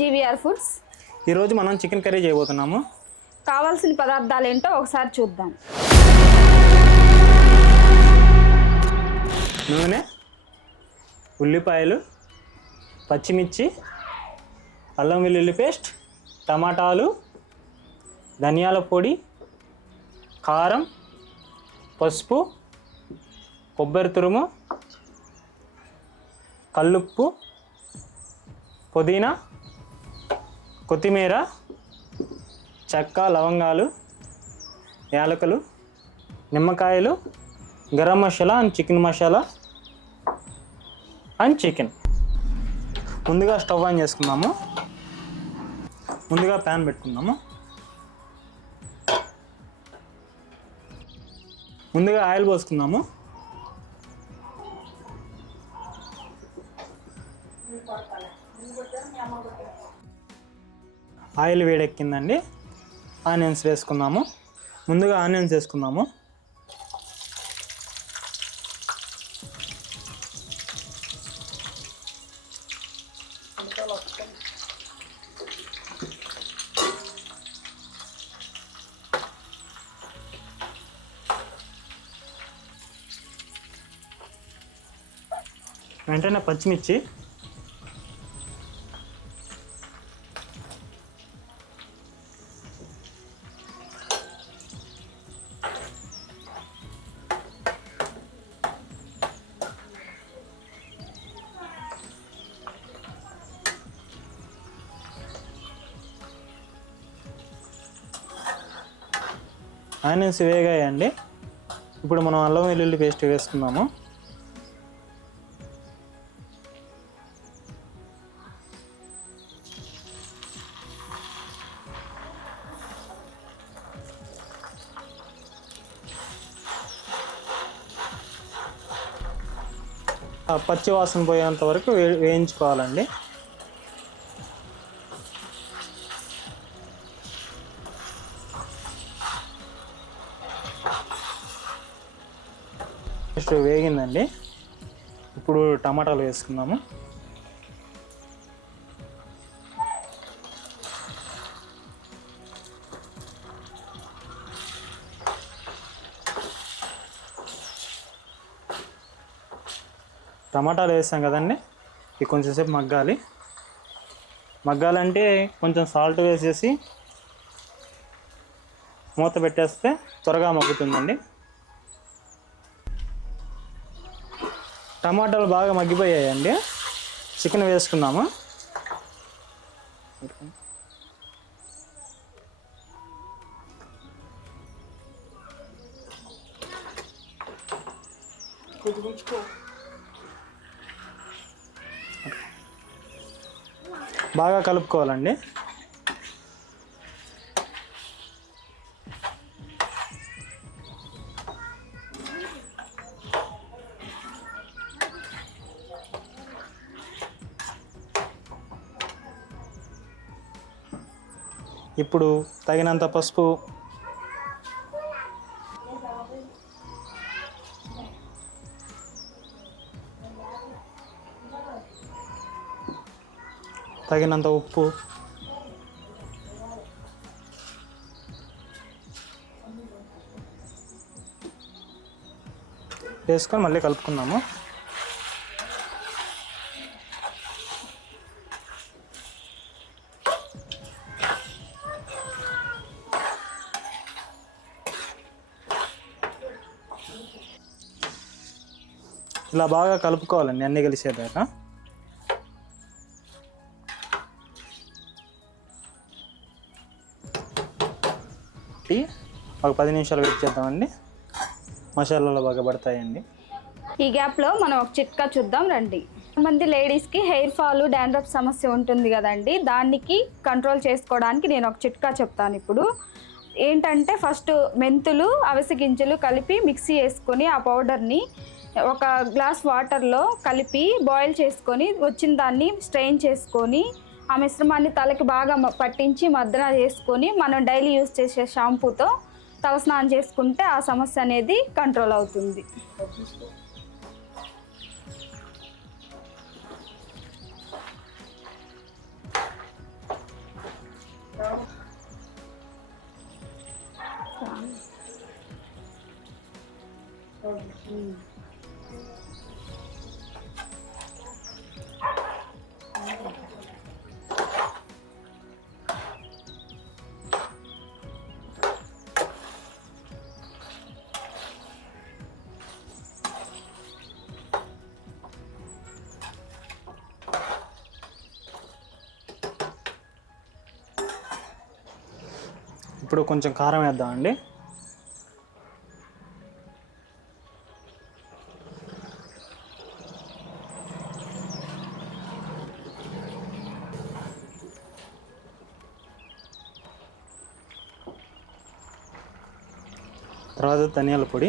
GVR foods. ఈరోజు మనం chicken curry చేయబోతున్నాము. కావాల్సిన పదార్థాలు ఏంటో ఒకసారి చూద్దాం. నూనె ఉల్లిపాయలు పచ్చిమిర్చి అల్లం వెల్లుల్లి పేస్ట్ టమాటాలు ధనియాల పొడి కారం పసుపు కొబ్బరి తురుము కల్లుప్పు పుదీనా కొత్తిమీర చెక్క లవంగాలు యాలకులు నిమ్మకాయలు garam masala and chicken masala and chicken. ముందుగా స్టవ్ ఆన్ చేసుకుందాము. ముందుగా ప్యాన్ పెట్టుకుందాము. ముందుగా ఆయిల్ పోసుకుందాము. ఆయిల్ వేడెక్కిందండి. ఆనియన్స్ వేసుకుందాము ముందుగా ఆనియన్స్ వేసుకుందాము. వెంటనే పచ్చిమిర్చి ఆనియన్స్ వేగాయండి. ఇప్పుడు మనం అల్లం వెల్లుల్లి పేస్ట్ వేసుకుందాము. పచ్చి వాసన పోయేంత వరకు వే వేయించుకోవాలండి. నెక్స్ట్ వేగిందండి. ఇప్పుడు టమాటాలు వేసుకుందాము. టమాటాలు వేస్తాం కదండి. ఇవి కొంచెంసేపు మగ్గాలి. మగ్గాలంటే కొంచెం సాల్ట్ వేసేసి మూత పెట్టేస్తే త్వరగా మగ్గుతుందండి. టమాటాలు బాగా మగ్గిపోయాయండి. చికెన్ వేసుకున్నాము. బాగా కలుపుకోవాలండి. ఇప్పుడు తగినంత పసుపు. తగినంత ఉప్పు. వేసుకొని మళ్ళీ కలుపుకుందాము. ఇలా బాగా కలుపుకోవాలండి అన్నీ కలిసేదాకా. ఒక పది నిమిషాలు వెయిట్ చేద్దామండి. మసాలాలు బాగా పడతాయండి. ఈ గ్యాప్లో మనం ఒక చిట్కా చూద్దాం రండి. మంది లేడీస్కి హెయిర్ ఫాల్ డాండ్రఫ్ సమస్య ఉంటుంది కదండి. దానికి కంట్రోల్ చేసుకోవడానికి నేను ఒక చిట్కా చెప్తాను ఇప్పుడు. ఏంటంటే ఫస్ట్ మెంతులు అవిసె గింజలు కలిపి మిక్సీ వేసుకొని ఆ పౌడర్ని ఒక గ్లాస్ వాటర్లో కలిపి బాయిల్ చేసుకొని వచ్చిన దాన్ని స్ట్రెయిన్ చేసుకొని ఆ మిశ్రమాన్ని తలకి బాగా పట్టించి మద్దన చేసుకొని మనం డైలీ యూస్ చేసే షాంపూతో తలస్నానం చేసుకుంటే ఆ సమస్య అనేది కంట్రోల్ అవుతుంది. ఇప్పుడు కొంచెం కారం వేద్దామండి. తర్వాత ధనియాల పొడి.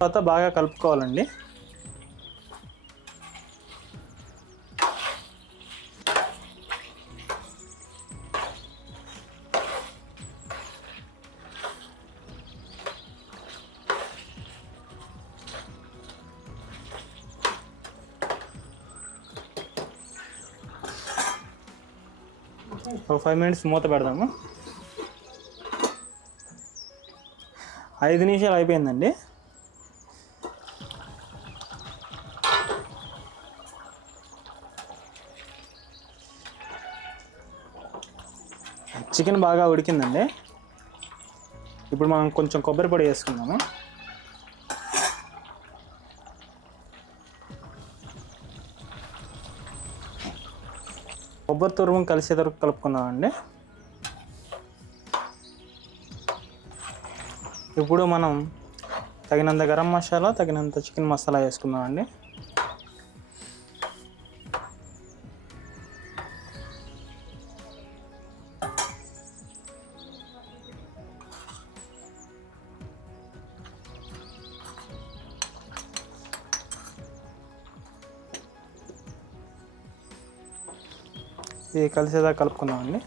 తర్వాత బాగా కలుపుకోవాలండి. ఒక ఫైవ్ మినిట్స్ మూత పెడదాము. ఐదు నిమిషాలు అయిపోయిందండి. చికెన్ బాగా ఉడికిందండి. ఇప్పుడు మనం కొంచెం కొబ్బరి పొడి వేసుకుందాము. కొబ్బరి తురుము కలిసేటరకు కలుపుకుందామండి. ఇప్పుడు మనం తగినంత గరం మసాలా తగినంత చికెన్ మసాలా వేసుకుందామండి. ఇది కలిసేదా కలుపుకుందామండి.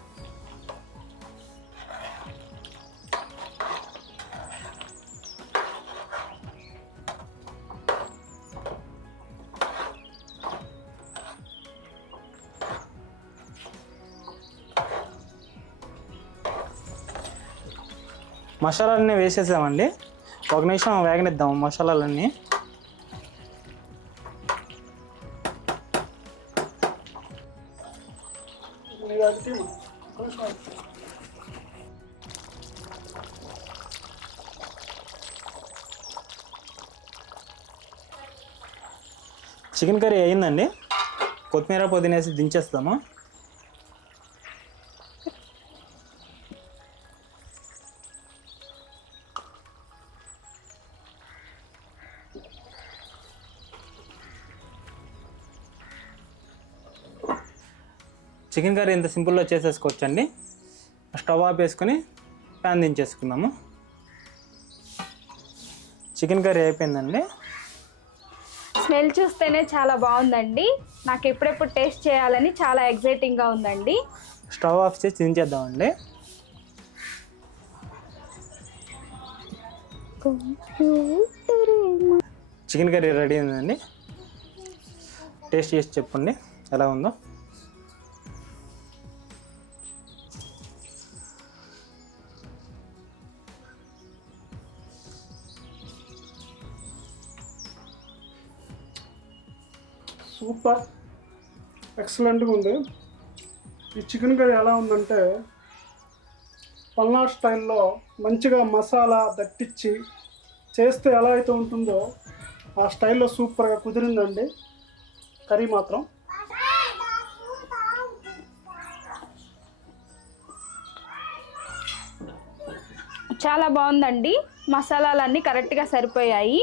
మసాలాలన్నీ వేసేసామండి. ఒక నిమిషం వేగనిద్దాం మసాలాలన్నీ. చికెన్ కర్రీ అయిందండి కొత్తిమీర పుదీనేసి దించేస్తామా దించేస్తాము. చికెన్ కర్రీ ఇంత సింపుల్లో చేసేసుకోవచ్చండి. స్టవ్ ఆఫ్ వేసుకొని ప్యాన్ దించేసుకుందాము చికెన్ కర్రీ అయిపోయిందండి. స్మెల్ చూస్తేనే చాలా బాగుందండి. నాకు ఎప్పుడెప్పుడు టేస్ట్ చేయాలని చాలా ఎగ్జైటింగ్గా ఉందండి. స్టవ్ ఆఫ్ చేసి దించేద్దామండి. చికెన్ కర్రీ రెడీ ఉందండి టేస్ట్ చేసి చెప్పండి. ఎలా ఉందో. సూపర్. ఎక్సలెంట్గా ఉంది. ఈ చికెన్ కర్రీ ఎలా ఉందంటే పల్నాడు స్టైల్లో మంచిగా మసాలా దట్టించి చేస్తే ఎలా అయితే ఉంటుందో ఆ స్టైల్లో సూపర్గా కుదిరిందండి. కర్రీ మాత్రం. చాలా బాగుందండి. మసాలాలన్నీ కరెక్ట్గా సరిపోయాయి.